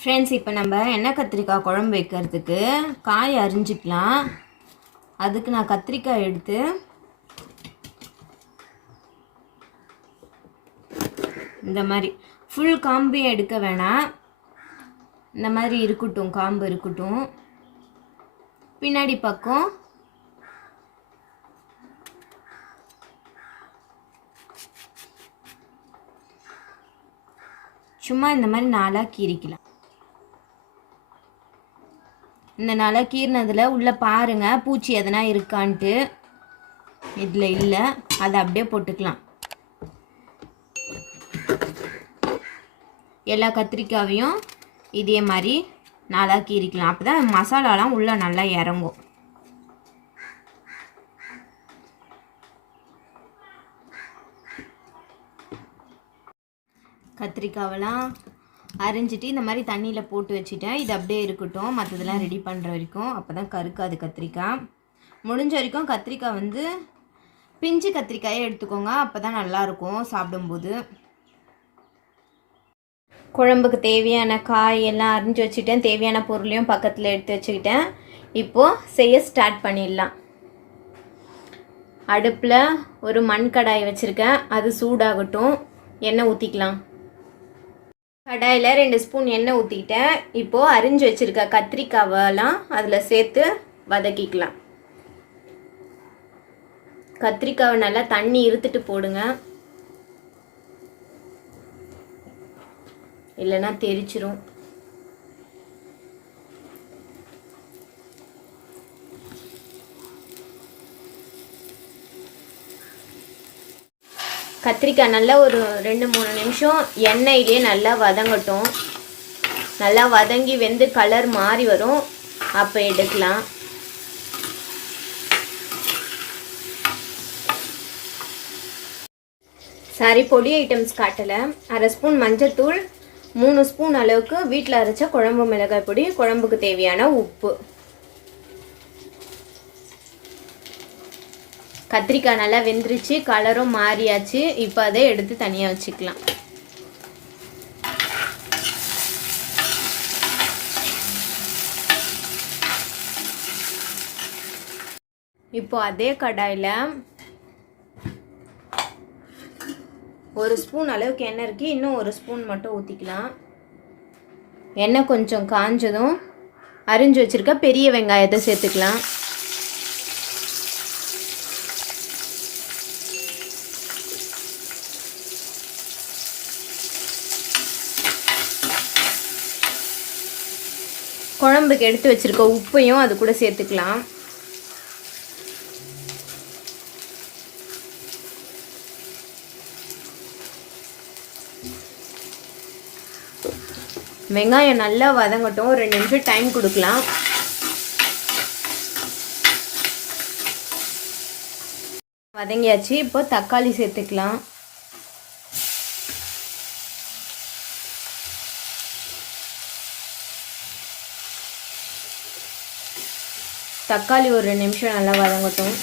Friends, இப்போ நம்ம எண்ணெய் கத்திரிக்காய் குழம்பு வைக்கிறதுக்கு காய் அரிஞ்சிக்கலாம். அதுக்கு நான் கத்திரிக்காய் எடுத்து இந்த மாதிரி ஃபுல் காம்பையும் எடுக்க வேணாம், இந்த மாதிரி இருக்கட்டும், காம்பு இருக்கட்டும். பின்னாடி பக்கம் சும்மா இந்த மாதிரி நாளாக கீறிக்கலாம். இந்த நாளாக கீறினதில் உள்ளே பாருங்கள் பூச்சி எதனா இருக்கான்ட்டு. இதில் இல்லை, அதை அப்படியே போட்டுக்கலாம். எல்லா கத்திரிக்காயையும் இதே மாதிரி நாளாக கீறிக்கலாம். அப்போ தான் மசாலாலாம் உள்ளே நல்லா இறங்கும். கத்திரிக்காவெல்லாம் அரிஞ்சிட்டு இந்த மாதிரி தண்ணியில் போட்டு வச்சுட்டேன். இது அப்படியே இருக்கட்டும், மற்றதெல்லாம் ரெடி பண்ணுற வரைக்கும். அப்போ தான் கருக்காது கத்திரிக்காய். முடிஞ்ச வரைக்கும் கத்திரிக்காய் பிஞ்சு கத்திரிக்காயை எடுத்துக்கோங்க, அப்போ தான் நல்லாயிருக்கும் சாப்பிடும்போது. குழம்புக்கு தேவையான காய் எல்லாம் அரிஞ்சு வச்சுட்டேன், தேவையான பொருளையும் பக்கத்தில் எடுத்து வச்சுக்கிட்டேன். இப்போது செய்ய ஸ்டார்ட் பண்ணிடலாம். அடுப்பில் ஒரு மண் கடாய் வச்சுருக்கேன், அது சூடாகட்டும். எண்ணெய் ஊற்றிக்கலாம். கடாயில் 2 ஸ்பூன் எண்ணெய் ஊற்றிக்கிட்டேன். இப்போது அரிஞ்சு வச்சுருக்க கத்திரிக்காவெல்லாம் அதில் சேர்த்து வதக்கிக்கலாம். கத்திரிக்காவை நல்லா தண்ணி இருத்துட்டு போடுங்க, இல்லைன்னா தெரிச்சிரும். கத்திரிக்காய் நல்லா ஒரு 2-3 நிமிஷம் எண்ணெயிலே நல்லா வதங்கட்டும். நல்லா வதங்கி வெந்து கலர் மாறி வரும், அப்போ எடுக்கலாம். சாரி, பொடி ஐட்டம்ஸ் காட்டலை. 1/2 ஸ்பூன் மஞ்சள்தூள், 3 ஸ்பூன் அளவுக்கு வீட்டில் அரைச்ச குழம்பு மிளகாய் பொடி, குழம்புக்கு தேவையான உப்பு. கத்திரிக்காய் நல்லா வெந்துருச்சு, கலரும் மாறியாச்சு. இப்போ அதை எடுத்து தனியாக வச்சுக்கலாம். இப்போ அதே கடாயில் 1 ஸ்பூன் அளவுக்கு எண்ணெய் இருக்குது, இன்னும் 1 ஸ்பூன் மட்டும் ஊற்றிக்கலாம். எண்ணெய் கொஞ்சம் காஞ்சதும் அரிஞ்சு வச்சுருக்க பெரிய வெங்காயத்தை சேர்த்துக்கலாம். குழம்புக்கு எடுத்து வச்சுருக்க உப்பையும் அது கூட சேர்த்துக்கலாம். வெங்காயம் நல்லா வதங்கட்டும், 2 நிமிஷம் டைம் கொடுக்கலாம். வதங்கியாச்சு. இப்போ தக்காளி சேர்த்துக்கலாம். தக்காளி ஒரு 2 நிமிஷம் நல்லா வதங்கட்டும்.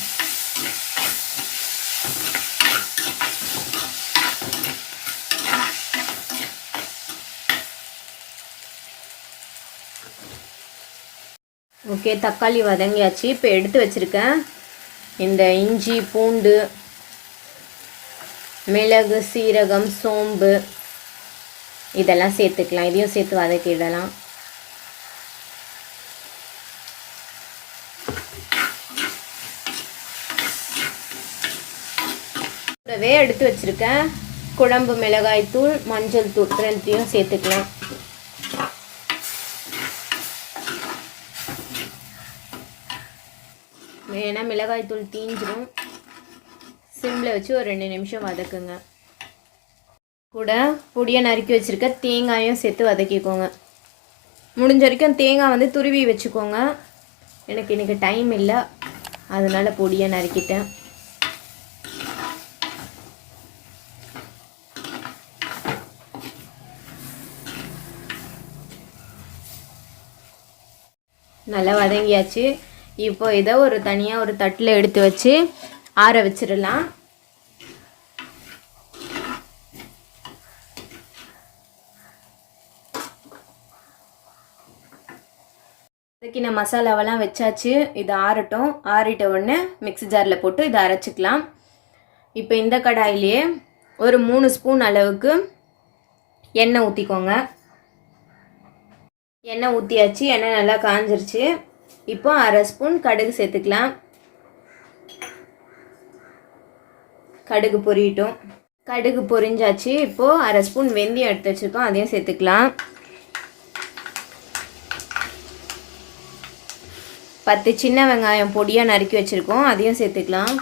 ஓகே, தக்காளி வதங்கியாச்சு. இப்போ எடுத்து வச்சுருக்கேன் இந்த இஞ்சி, பூண்டு, மிளகு, சீரகம், சோம்பு இதெல்லாம் சேர்த்துக்கலாம். இதையும் சேர்த்து வதக்கிடலாம். கூடவே எடுத்து வச்சுருக்கேன் குழம்பு மிளகாய் தூள், மஞ்சள் தூள் 2த்தையும் சேர்த்துக்கலாம். ஏன்னா மிளகாய் தூள் தீஞ்சிரும். சிம்மில் வச்சு ஒரு 2 நிமிஷம் வதக்குங்க. கூட பொடியை நறுக்கி வச்சுருக்க தேங்காயும் சேர்த்து வதக்கிக்கோங்க. முடிஞ்ச வரைக்கும் தேங்காய் துருவி வச்சுக்கோங்க. எனக்கு இன்றைக்கி டைம் இல்லை, அதனால் பொடியை நறுக்கிட்டேன். நல்லா வதங்கியாச்சு. இப்போ இதை தனியாக ஒரு தட்டில் எடுத்து வச்சு ஆற வச்சிடலாம். வதக்கின மசாலாவெல்லாம் வச்சாச்சு. இது ஆறட்டும். ஆறிட்ட உடனே மிக்ஸி ஜாரில் போட்டு இதை அரைச்சிக்கலாம். இப்போ இந்த கடாயிலேயே ஒரு 3 ஸ்பூன் அளவுக்கு எண்ணெய் ஊற்றிக்கோங்க. எண்ணெய் ஊற்றியாச்சு. எண்ணெய் நல்லா காஞ்சிருச்சு. இப்போ 1/2 ஸ்பூன் கடுகு சேர்த்துக்கலாம். கடுகு பொரியட்டும். கடுகு பொரிஞ்சாச்சு. இப்போது 1/2 ஸ்பூன் வெந்தயம் எடுத்து வச்சுருக்கோம், அதையும் சேர்த்துக்கலாம். 10 சின்ன வெங்காயம் பொடியாக நறுக்கி வச்சுருக்கோம், அதையும் சேர்த்துக்கலாம்.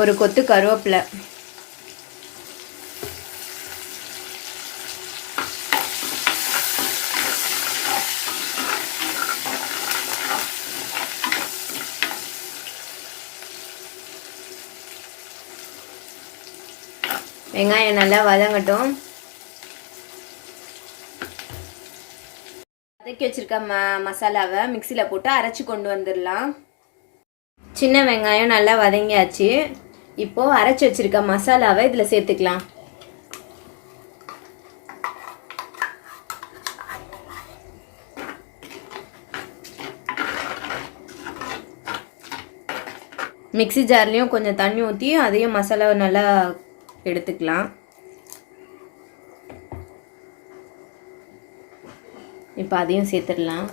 ஒரு கொத்து கருவேப்பிலை. வெங்காயம் நல்லா வதங்கட்டும். வதக்கி வச்சிருக்க மசாலாவை மிக்சியில் போட்டு அரைச்சி கொண்டு வந்துடலாம். சின்ன வெங்காயம் நல்லா வதங்கியாச்சு. இப்போது அரைச்சி வச்சிருக்க மசாலாவை இதில் சேர்த்துக்கலாம். மிக்ஸி ஜார்லேயும் கொஞ்சம் தண்ணி ஊற்றி அதையும் மசாலாவை நல்லா எடுத்துக்கலாம். இப்போ அதையும் சேர்த்துடலாம்.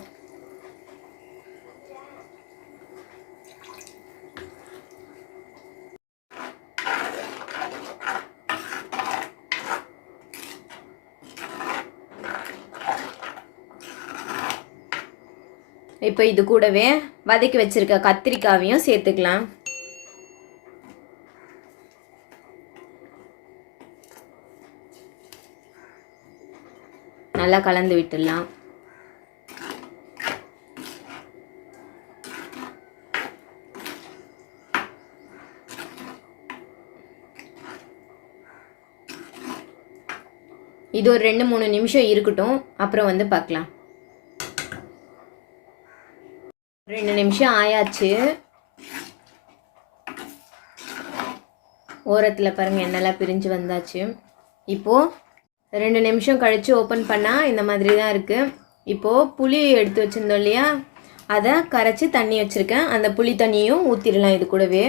இப்போ இது கூடவே வதக்கி வச்சிருக்க கத்திரிக்காவையும் சேர்த்துக்கலாம். நல்லா கலந்து விட்டுடலாம். இது ஒரு 2-3 நிமிஷம் இருக்கட்டும், அப்புறம் வந்து பார்க்கலாம். 2 நிமிஷம் ஆயாச்சு. ஓரத்தில் பாருங்கள் எண்ணெய்லாம் பிரிஞ்சு வந்தாச்சு. இப்போது 2 நிமிஷம் கழித்து ஓப்பன் பண்ணால் இந்த மாதிரி தான் இருக்குது. இப்போது புளி எடுத்து வச்சுருந்தோம் இல்லையா, அதை கரைச்சி தண்ணி வச்சுருக்கேன். அந்த புளி தண்ணியும் ஊற்றிடலாம் இது கூடவே.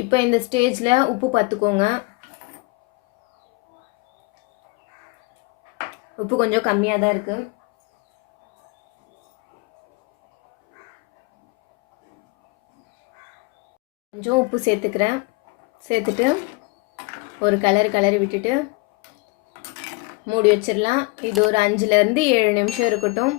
இப்போ இந்த ஸ்டேஜில் உப்பு பார்த்துக்கோங்க. உப்பு கொஞ்சம் கம்மியாக தான் இருக்குது. கொஞ்சம் உப்பு சேர்த்துக்கிறேன். சேர்த்துட்டு ஒரு கலரி விட்டுட்டு மூடி வச்சிடலாம். இது ஒரு 5லேருந்து 7 நிமிஷம் இருக்கட்டும்.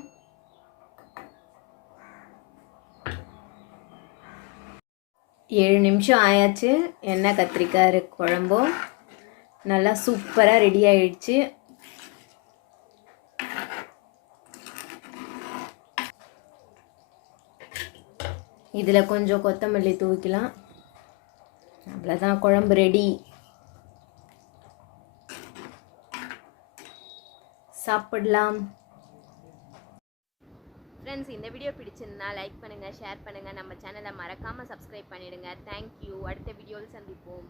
ஏழு நிமிஷம் ஆயாச்சு. எண்ணெய் கத்திரிக்காய் குழம்பும் நல்லா சூப்பராக ரெடி ஆயிடுச்சு. இதில் கொஞ்சம் கொத்தமல்லி தூக்கிக்கலாம். அவ்வளோதான், குழம்பு ரெடி. சாப்பிடலாம். ஃப்ரெண்ட்ஸ், இந்த வீடியோ பிடிச்சிருந்தா லைக் பண்ணுங்கள், ஷேர் பண்ணுங்கள், நம்ம சேனலை மறக்காமல் சப்ஸ்கிரைப் பண்ணிடுங்க. தேங்க்யூ. அடுத்த வீடியோவில் சந்திப்போம்.